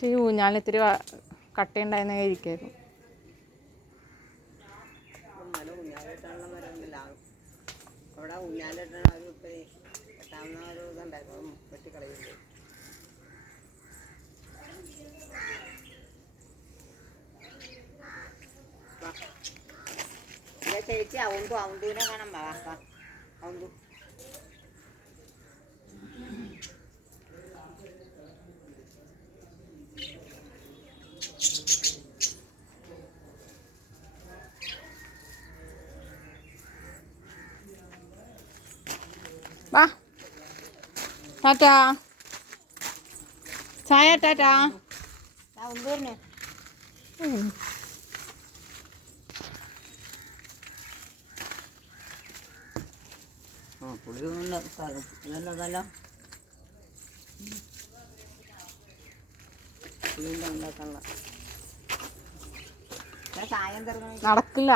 പക്ഷേ ഈ ഊഞ്ഞാലിത്തിരി കട്ടയുണ്ടായിരുന്ന ഇരിക്കായിരുന്നു. അവിടെ ഊഞ്ഞാലിട്ട ഒരു കെട്ടാവുന്ന ഒരു ഇതുണ്ടായിരുന്നു, വെട്ടിക്കളയുന്നത്. ചേച്ചി ഔന്തുവിനെ കാണാൻ വാ. ഔന്തു വാ ടാറ്റാ, ചായ ടാറ്റാ. ഔന്തൂരിന് പുളി ഇതല്ലതല്ലോ, പുളി ഉണ്ടാക്കാനുള്ള ചായം തരുന്ന നടക്കില്ല.